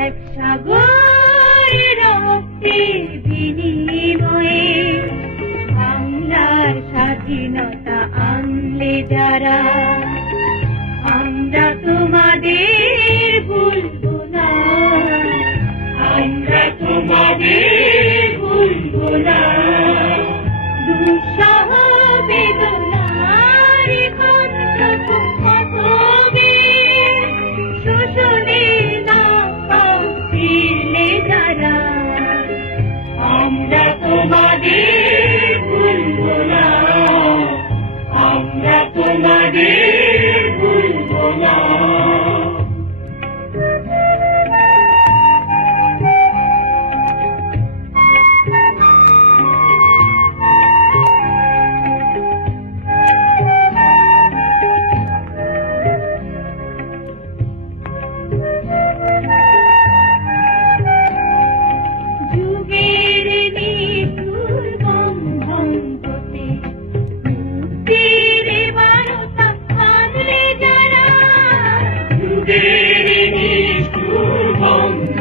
এক সাগরে রক্তের বিনিময়ে বাংলার স্বাধীনতা আনলে যারা, আমরা তোমাদের ভুলবো না। আমরা তোমাদের ভুলবো না। আমরা তোমাদের ভুলব না। আমরা তোমাদের আনলে